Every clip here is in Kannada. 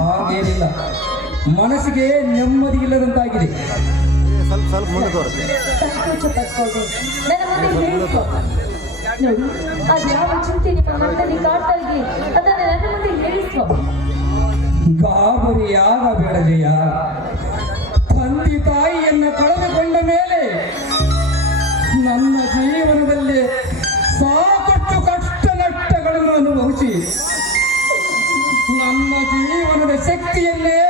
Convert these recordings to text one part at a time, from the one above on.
ಹಾಗೇನಿಲ್ಲ. ಮನಸ್ಸಿಗೆ ನೆಮ್ಮದಿ ಇಲ್ಲದಂತಾಗಿದೆ. ಸ್ವಲ್ಪ ಸ್ವಲ್ಪ ಗಾಬರಿಯಾಗಬೇಡ ಜಯ ತಂದೆ ತಾಯಿಯನ್ನು ಕಳೆದುಕೊಂಡ ಮೇಲೆ ನನ್ನ ಜೀವನದಲ್ಲಿ சக்தி என்ன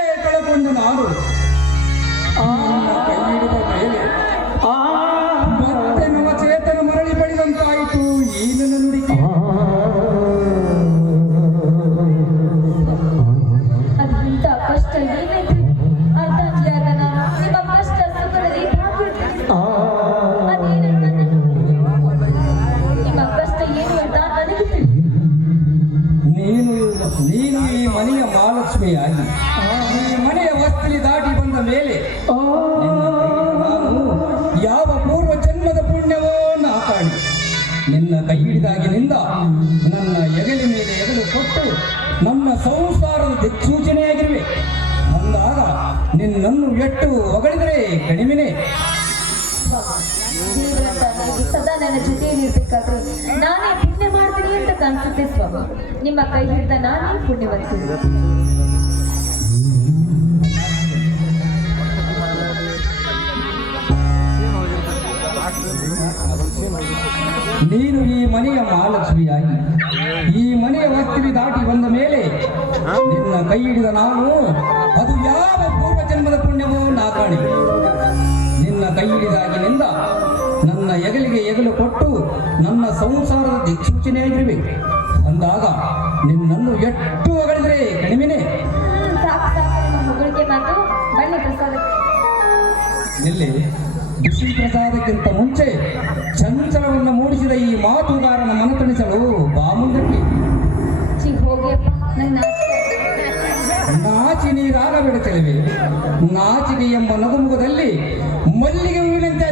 ನಿನ್ನ ಕೈ ಹಿಡಿದಾಗಿನಿಂದ ನನ್ನ ಎಗಲಿ ಮೇಲೆ ಎಗಲು ಕೊಟ್ಟು ನನ್ನ ಸಂಸಾರದ ದಿಕ್ಸೂಚನೆಯಾಗಿರುವೆ. ಅಂದಾಗ ನಿನ್ನನ್ನು ಎಟ್ಟು ಹೊಗಳಿದರೆ ಕಡಿಮೆನೆ ಸದಾ ನನ್ನ ಜೊತೆಯಲ್ಲಿ ಇರ್ಬೇಕಾದ್ರೆ ನಾನೇ ಪುಣ್ಯ ಮಾಡ್ತೀನಿ ಅಂತ ಕಾಣಿಸುತ್ತೆ ಸ್ವಾಮಿ. ನಿಮ್ಮ ಕೈ ಹಿಡಿದ ನಾನೇ ಪುಣ್ಯವಂತ ನೀನು ಈ ಮನೆಯ ಮಹಾಲಕ್ಷ್ಮಿಯಾಗಿ. ಈ ಮನೆಯ ವಸ್ತುವಿ ದಾಟಿ ಬಂದ ಮೇಲೆ ನಿನ್ನ ಕೈ ಹಿಡಿದ ನಾನು ಅದು ಯಾವ ಪೂರ್ವ ಜನ್ಮದ ಪುಣ್ಯವೋ ನಾ ಕಾಣಿ. ನಿನ್ನ ಕೈ ಹಿಡಿದಾಗಿನಿಂದ ನನ್ನ ಎಗಲಿಗೆ ಎಗಲು ಕೊಟ್ಟು ನನ್ನ ಸಂಸಾರದ ದಿಕ್ಸೂಚನೆಯಾಗಿರುವೆ ಅಂದಾಗ ನಿನ್ನನ್ನು ಎಷ್ಟು ಹೊಗಳಿದ್ರೆ ಕಡಿಮೆನೆ ಇಲ್ಲಿ ಬಿಸಿ ಪ್ರಸಾದಕ್ಕಿಂತ ಮುಂಚೆ ಮೂಡಿಸಿದ ಈ ಮಾತುಗಾರನ ಮನತಣಿಸಲು ಬಾ ಮುಂದಕ್ಕೆ ಚಿ ಹೋಗಿಯಪ್ಪ ನಂಗೆ ನಾಚಿಕೆ ನಾಚಿ ನೀರಾಗಬೇಡ ಚೆಲುವೆ ನಾಚಿಕೆ ಎಂಬ ನಗುಮುಖದಲ್ಲಿ ಮಲ್ಲಿಗೆ ಹೂವಿನಂತೆ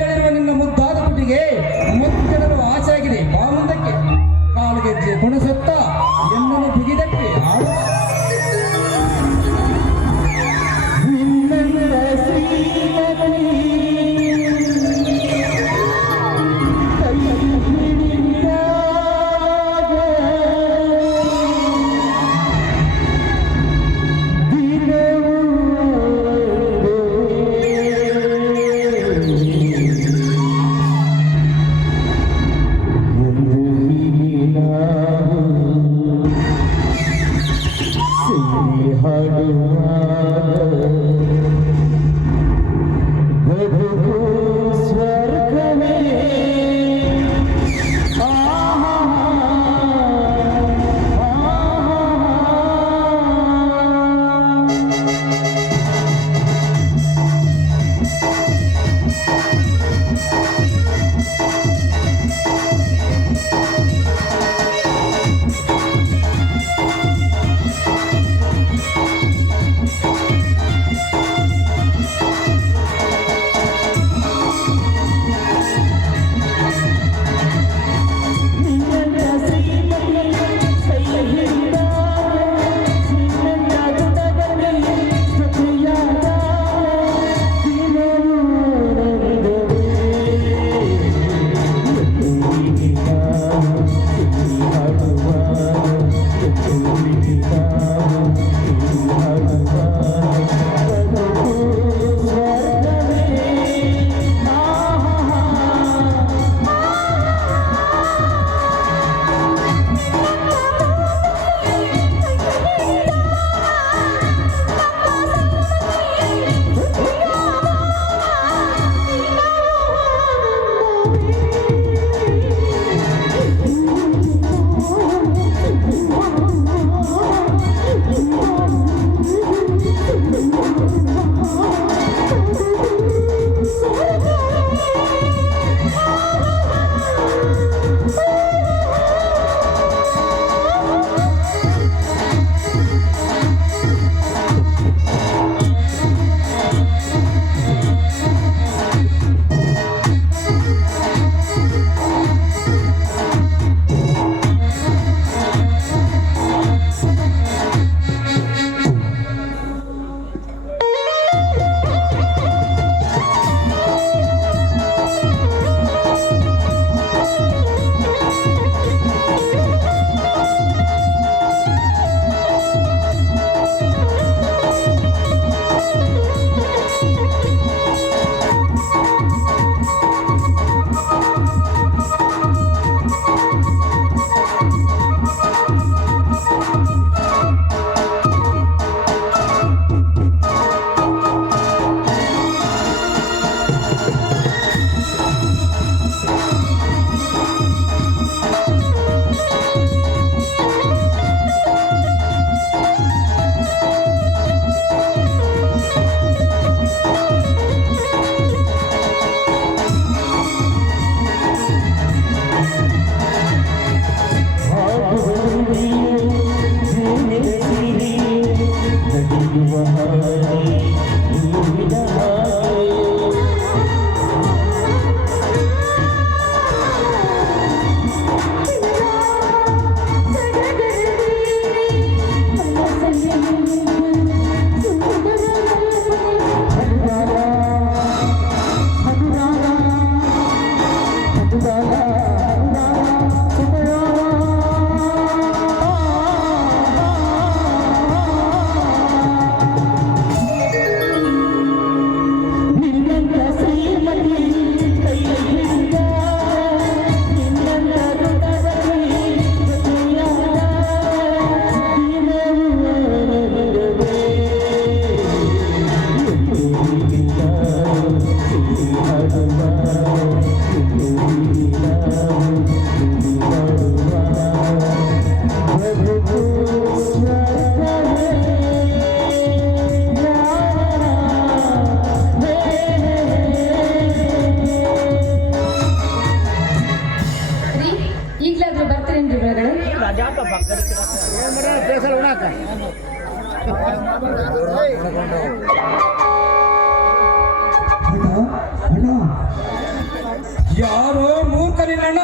ಯಾರೋ ಮೂರ್ಖನಿನಣ್ಣ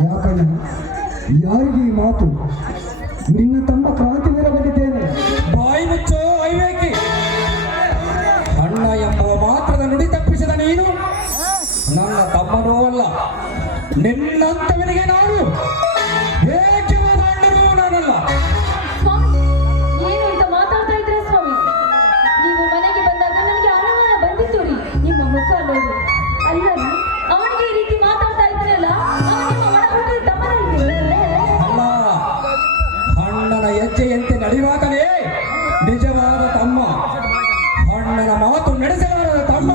ಯಾಕಣ್ಣ? ಯಾರಿಗೆ ಈ ಮಾತು? ನಿನ್ನ ತಮ್ಮ ಕ್ರಾಂತಿ ಅರಿವಾತನೇ ನಿಜವಾದ ತಮ್ಮ. ಅಣ್ಣನ ಮಾತು ನಡೆಸಲಾರದ ತಮ್ಮ.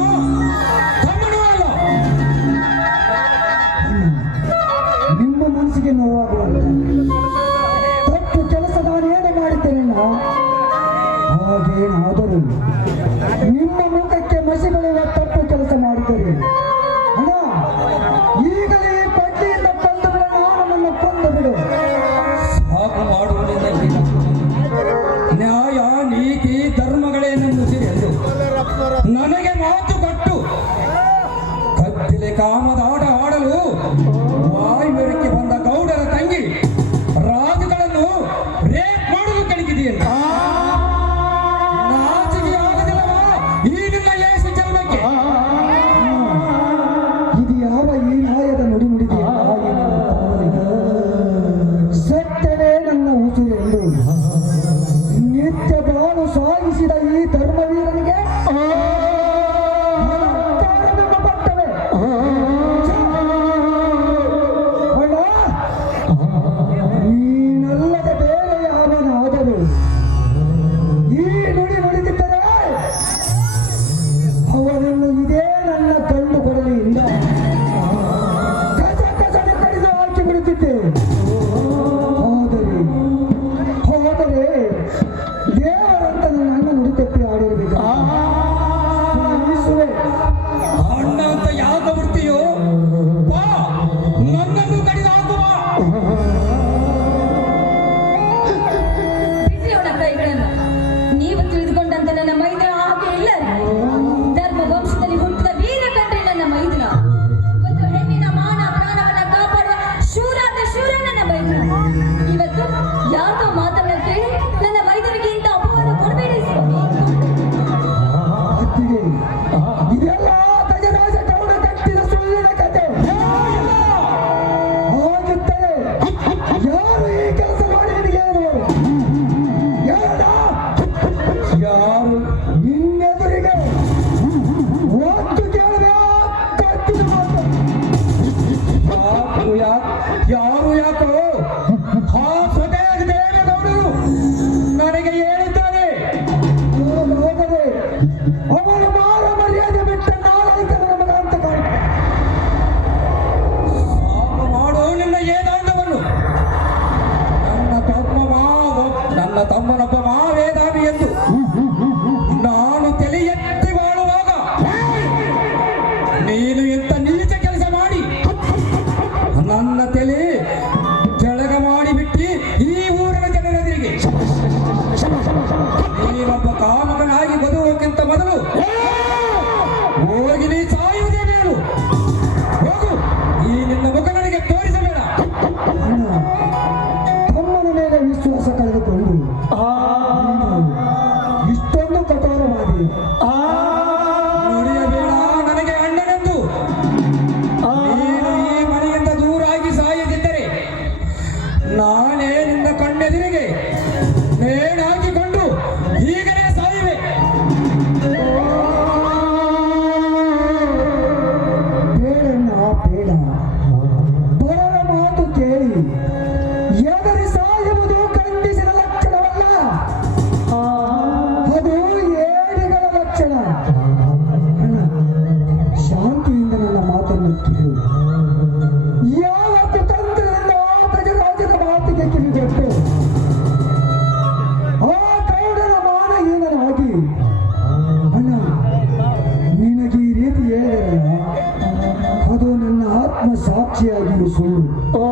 ನಿಮ್ಮ ಮನಸ್ಸಿಗೆ ನೋವಾಗುವ ತಪ್ಪು ಕೆಲಸದ ಏನೇ ಮಾಡಿದ್ದೇನೆ ನಾವು ಹಾಗೇನಾದರೂ. চেয়ার রসুল ও